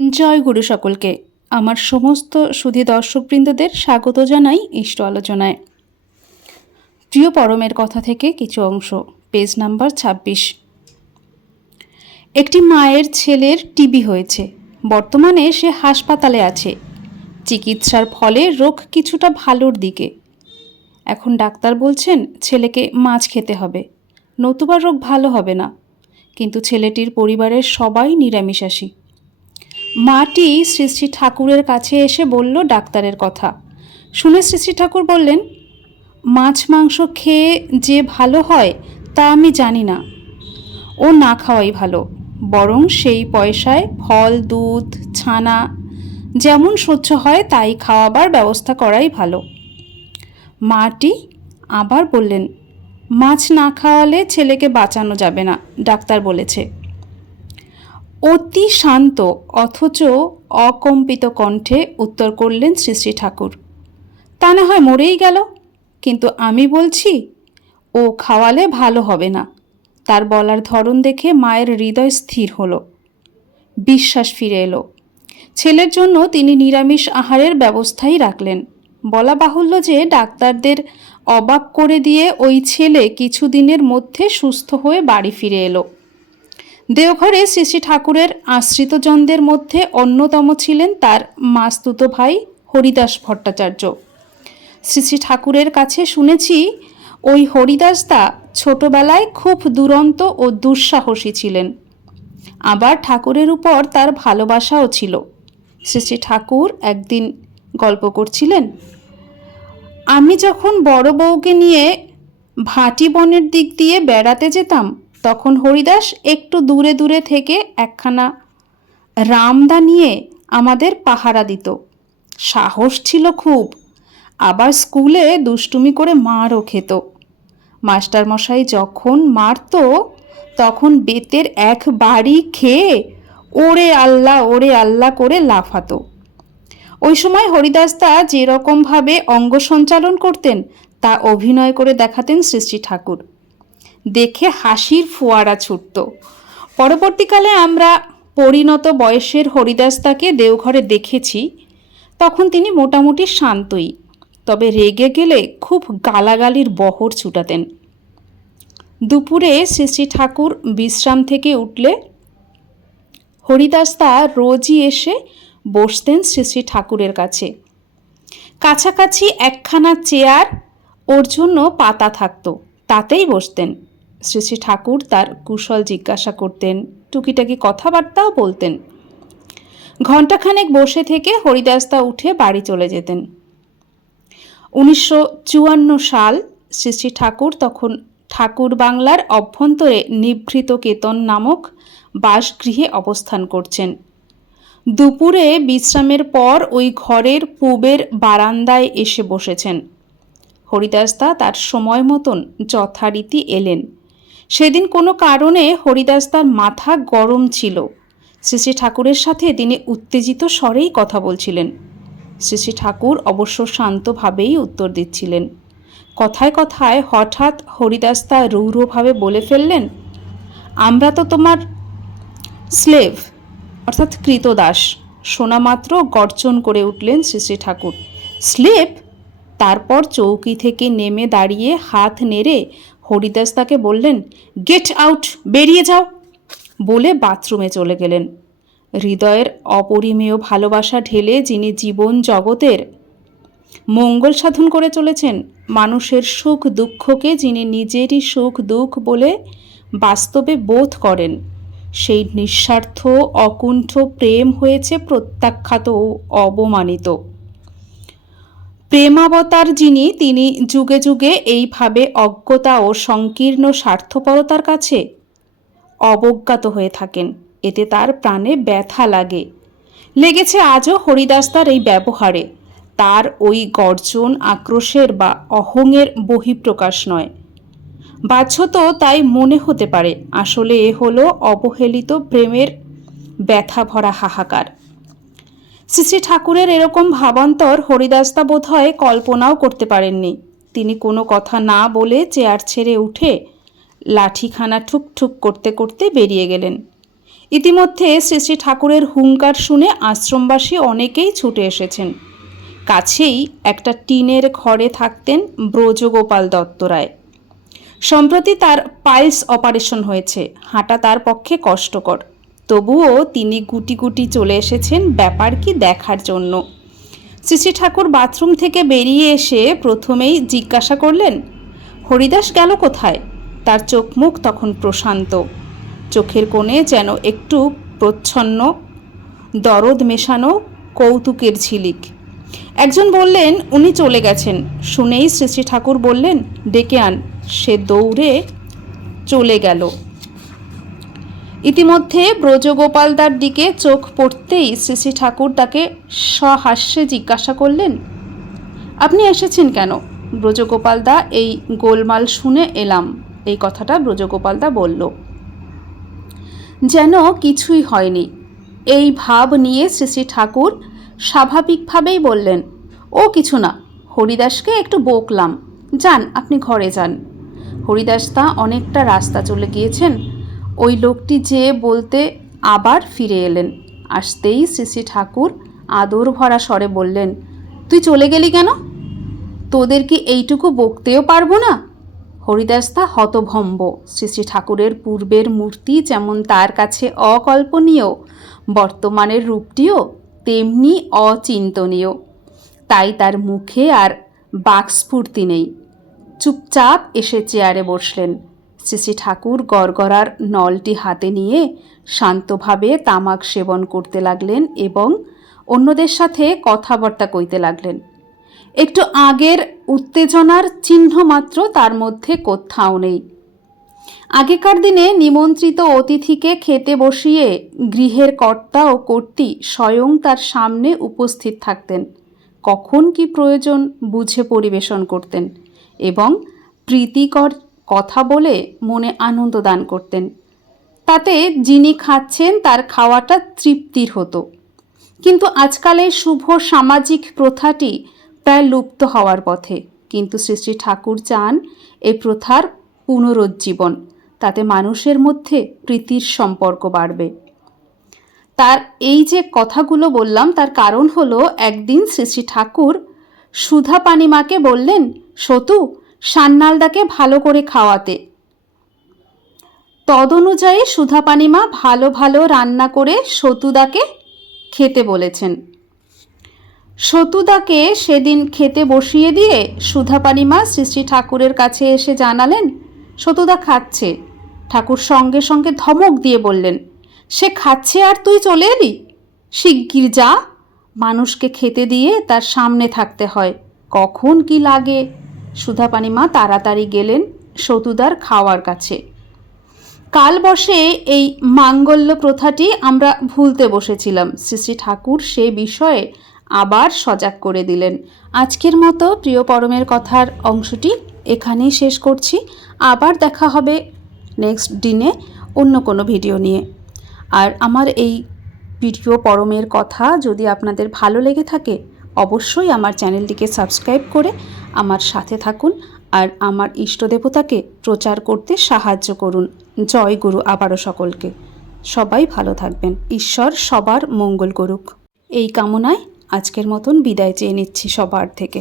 জয় গুরু সকলকে। আমার সমস্ত সুধী দর্শকবৃন্দদের স্বাগত জানাই ইষ্ট আলোচনায়। প্রিয় পরমের কথা থেকে কিছু অংশ, পেজ নাম্বার ছাব্বিশ। একটি মায়ের ছেলের টিবি হয়েছে। বর্তমানে সে হাসপাতালে আছে। চিকিৎসার ফলে রোগ কিছুটা ভালোর দিকে। এখন ডাক্তার বলছেন, ছেলেকে মাছ খেতে হবে। নতুবা রোগ ভালো হবে না। কিন্তু ছেলেটির পরিবারের সবাই নিরামিষাশী। মাটি শ্রী শ্রী ঠাকুরের কাছে এসে বলল ডাক্তারের কথা। শুনে শ্রী শ্রী ঠাকুর বললেন, মাছ, মাংস খেয়ে যে ভালো হয় তা আমি জানি না। ও না খাওয়াই ভালো, বরং সেই পয়সায় ফল, দুধ, ছানা যেমন সহ্য হয় তাই খাওয়াবার ব্যবস্থা করাই ভালো। মাটি আবার বললেন, মাছ না খাওয়ালে ছেলেকে বাঁচানো যাবে না, ডাক্তার বলেছে। অতি শান্ত অথচ অকম্পিত কণ্ঠে উত্তর করলেন শ্রী শ্রী ঠাকুর, তা না হয় মরেই গেল, কিন্তু আমি বলছি, ও খাওয়ালে ভালো হবে না তার বলার ধরন দেখে মায়ের হৃদয় স্থির হলো। বিশ্বাস ফিরে এলো। ছেলের জন্য তিনি নিরামিষ আহারের ব্যবস্থাই রাখলেন। বলা বাহুল্য যে ডাক্তারদের অবাক করে দিয়ে ওই ছেলে কিছুদিনের মধ্যে সুস্থ হয়ে বাড়ি ফিরে এলো। দেওঘরে শ্রী শ্রী ঠাকুরের আশ্রিতজনদের মধ্যে অন্যতম ছিলেন তার মাস্তুত ভাই হরিদাস ভট্টাচার্য। শ্রী শ্রী ঠাকুরের কাছে শুনেছি, ওই হরিদাসদা ছোটবেলায় খুব দুরন্ত ও দুঃসাহসী ছিলেন। আবার ঠাকুরের উপর তার ভালোবাসাও ছিল। শ্রী শ্রী ঠাকুর একদিন গল্প করছিলেন, আমি যখন বড় বউকে নিয়ে ভাটি বনের দিক দিয়ে বেড়াতে যেতাম তখন হরিদাস একটু দূরে দূরে থেকে একখানা রামদা নিয়ে আমাদের পাহারা দিত। সাহস ছিল খুব। আবার স্কুলে দুষ্টুমি করে মারও খেত। মাস্টারমশাই যখন মারত, তখন বেতের এক বাড়ি খেয়ে ওরে আল্লাহ ওরে আল্লাহ করে লাফাতো। ওই সময় হরিদাসদা যেরকমভাবে অঙ্গ সঞ্চালন করতেন, তা অভিনয় করে দেখাতেন শ্রী ঠাকুর। দেখে হাসির ফোয়ারা ছুটত। পরবর্তীকালে আমরা পরিণত বয়সের হরিদাসদাকে দেওঘরে দেখেছি। তখন তিনি মোটামুটি শান্তই, তবে রেগে গেলে খুব গালাগালির বহর ছুটাতেন। দুপুরে শ্রী শ্রী ঠাকুর বিশ্রাম থেকে উঠলে হরিদাসদা রোজই এসে বসতেন শ্রী শ্রী ঠাকুরের কাছে। কাছাকাছি একখানা চেয়ার, ওর জন্য পাতা থাকতো, তাতেই বসতেন। শ্রী শ্রী ঠাকুর তার কুশল জিজ্ঞাসা করতেন, টুকিটাকি কথাবার্তাও বলতেন? ঘণ্টাখানেক বসে থেকে হরিদাসদা উঠে বাড়ি চলে যেতেন। উনিশশো চুয়ান্ন সাল শ্রী শ্রী ঠাকুর তখন ঠাকুর বাংলার অভ্যন্তরে নিভৃত কেতন নামক বাসগৃহে অবস্থান করছেন। দুপুরে বিশ্রামের পর ওই ঘরের পূবের বারান্দায় এসে বসেছেন। হরিদাসদা তার সময় মতন যথারীতি এলেন। সেদিন কোনো কারণে হরিদাসদার মাথা গরম ছিল। শ্রী শ্রী ঠাকুরের সাথে তিনি উত্তেজিত স্বরেই কথা বলছিলেন। শ্রী ঠাকুর অবশ্য শান্তভাবেই উত্তর দিচ্ছিলেন। কথায় কথায় হঠাৎ হরিদাসদা রৌরভাবে বলে ফেললেন, আমরা তো তোমার স্লেভ, অর্থাৎ কৃতদাস। শোনামাত্র গর্জন করে উঠলেন শ্রী ঠাকুর। স্লেভ? তারপর চৌকি থেকে নেমে দাঁড়িয়ে হাত নেড়ে হরিদাস তাকে বললেন গেট আউট বেরিয়ে যাও। বলে বাথরুমে চলে গেলেন। হৃদয়ের অপরিমেয় ভালোবাসা ঢেলে যিনি জীবন জগতের মঙ্গল সাধন করে চলেছেন, মানুষের সুখ দুঃখকে যিনি নিজেরই সুখ দুঃখ বলে বাস্তবে বোধ করেন, সেই নিঃস্বার্থ, অকুণ্ঠ প্রেম হয়েছে প্রত্যাখ্যাত ও অবমানিত। প্রেমাবতার যিনি, তিনি যুগে যুগে এইভাবে অজ্ঞতা ও সংকীর্ণ স্বার্থপরতার কাছে অবজ্ঞাত হয়ে থাকেন। এতে তার প্রাণে ব্যথা লাগে। লেগেছে আজও হরিদাসদার এই ব্যবহারে। তার ওই গর্জন, আক্রোশের বা অহংয়ের বহিঃপ্রকাশ নয়। বাহ্যত তাই মনে হতে পারে, আসলে এ হলো অবহেলিত প্রেমের ব্যথা ভরা হাহাকার। শ্রী শ্রী ঠাকুরের এরকম ভাবান্তর হরিদাসদা বোধ হয় কল্পনাও করতে পারেননি। তিনি কোনো কথা না বলে চেয়ার ছেড়ে উঠে লাঠিখানা ঠুক ঠুক করতে করতে বেরিয়ে গেলেন। ইতিমধ্যে শ্রী শ্রী ঠাকুরের হুঙ্কার শুনে আশ্রমবাসী অনেকেই ছুটে এসেছেন। কাছেই একটা টিনের ঘরে থাকতেন ব্রজগোপাল দত্ত রায়। সম্প্রতি তার পাইলস অপারেশন হয়েছে, হাঁটা তার পক্ষে কষ্টকর। তবুও তিনি গুটি গুটি চলে এসেছেন ব্যাপার কি দেখার জন্য। শ্রী ঠাকুর বাথরুম থেকে বেরিয়ে এসে প্রথমেই জিজ্ঞাসা করলেন, হরিদাস গেল কোথায়? তার চোখ মুখ তখন প্রশান্ত। চোখের কোণে যেন একটু প্রচ্ছন্ন, দরদ মেশানো কৌতুকের ঝিলিক। একজন বললেন, উনি চলে গেছেন। শুনেই শ্রী ঠাকুর বললেন, ডেকে আন। সে দৌড়ে চলে গেল। ইতিমধ্যে ব্রজগোপালদার দিকে চোখ পড়তেই শ্রী শ্রী ঠাকুর তাকে সহাস্যে জিজ্ঞাসা করলেন, আপনি এসেছেন কেন? ব্রজগোপালদা এই গোলমাল শুনে এলাম, এই কথাটা ব্রজগোপালদা বলল। যেন কিছুই হয়নি। এই ভাব নিয়ে শ্রী শ্রী ঠাকুর স্বাভাবিকভাবেই বললেন, ও কিছু না, হরিদাসকে একটু বকলাম। যান, আপনি ঘরে যান। হরিদাসদা অনেকটা রাস্তা চলে গিয়েছেন ওই লোকটি যে বলতে আবার ফিরে এলেন। আসতেই শ্রী শ্রী ঠাকুর আদর ভরা স্বরে বললেন, তুই চলে গেলি কেন? তোদের কি এইটুকু বকতেও পারব না? হরিদাসদা হতভম্ব। শ্রী শ্রী ঠাকুরের পূর্বের মূর্তি যেমন তার কাছে অকল্পনীয়, বর্তমানের রূপটিও তেমনি অচিন্তনীয়। তাই তার মুখে আর বাকস্ফূর্তি নেই। চুপচাপ এসে চেয়ারে বসলেন। শ্রী ঠাকুর গড়গড়ার নলটি হাতে নিয়ে শান্তভাবে তামাক সেবন করতে লাগলেন এবং অন্যদের সাথে কথাবার্তা কইতে লাগলেন। একটু আগের উত্তেজনার চিহ্ন মাত্র তার মধ্যে কোথাও নেই। আগেকার দিনে নিমন্ত্রিত অতিথিকে খেতে বসিয়ে গৃহের কর্তা ও কর্ত্রী স্বয়ং তার সামনে উপস্থিত থাকতেন। কখন কি প্রয়োজন বুঝে পরিবেশন করতেন এবং প্রীতিকর কথা বলে মনে আনন্দ দান করতেন। তাতে যিনি খাচ্ছেন, তার খাওয়াটা তৃপ্তির হতো। কিন্তু আজকালের শুভ সামাজিক প্রথাটি প্রায় লুপ্ত হওয়ার পথে। কিন্তু শ্রী শ্রী ঠাকুর চান এই প্রথার পুনরুজ্জীবন, তাতে মানুষের মধ্যে প্রীতির সম্পর্ক বাড়বে। তার এই যে কথাগুলো বললাম, তার কারণ হলো একদিন শ্রী শ্রী ঠাকুর সুধা পানিমাকে বললেন, সতু সান্নালদাকে ভালো করে খাওয়াতে। তদনুযায়ী সুধা পানিমা ভালো ভালো রান্না করে সতুদাকে খেতে বলেছেন। সতুদাকে সেদিন খেতে বসিয়ে দিয়ে সুধাপানিমা শ্রী শ্রী ঠাকুরের কাছে এসে জানালেন, সতুদা খাচ্ছে। ঠাকুর সঙ্গে সঙ্গে ধমক দিয়ে বললেন, সে খাচ্ছে আর তুই চলে এলি? শিগগির যা। মানুষকে খেতে দিয়ে তার সামনে থাকতে হয়। কখন কি লাগে? সুধাপানিমা তাড়াতাড়ি গেলেন সতুদার খাওয়ার কাছে। কাল বসে এই মাঙ্গল্য প্রথাটি আমরা ভুলতে বসেছিলাম। শ্রী শ্রী ঠাকুর সে বিষয়ে আবার সজাগ করে দিলেন। আজকের মতো প্রিয় পরমের কথার অংশটি এখানেই শেষ করছি। আবার দেখা হবে নেক্সট দিনে অন্য কোনো ভিডিও নিয়ে। আর আমার এই প্রিয় পরমের কথা যদি আপনাদের ভালো লেগে থাকে অবশ্যই আমার চ্যানেলটিকে সাবস্ক্রাইব করে আমার সাথে থাকুন আর আমার ইষ্টদেবতাকে প্রচার করতে সাহায্য করুন। জয় গুরু আবারও সকলকে। সবাই ভালো থাকবেন। ঈশ্বর সবার মঙ্গল করুক। এই কামনায় আজকের মতন বিদায় চেয়ে নিচ্ছি সবার থেকে।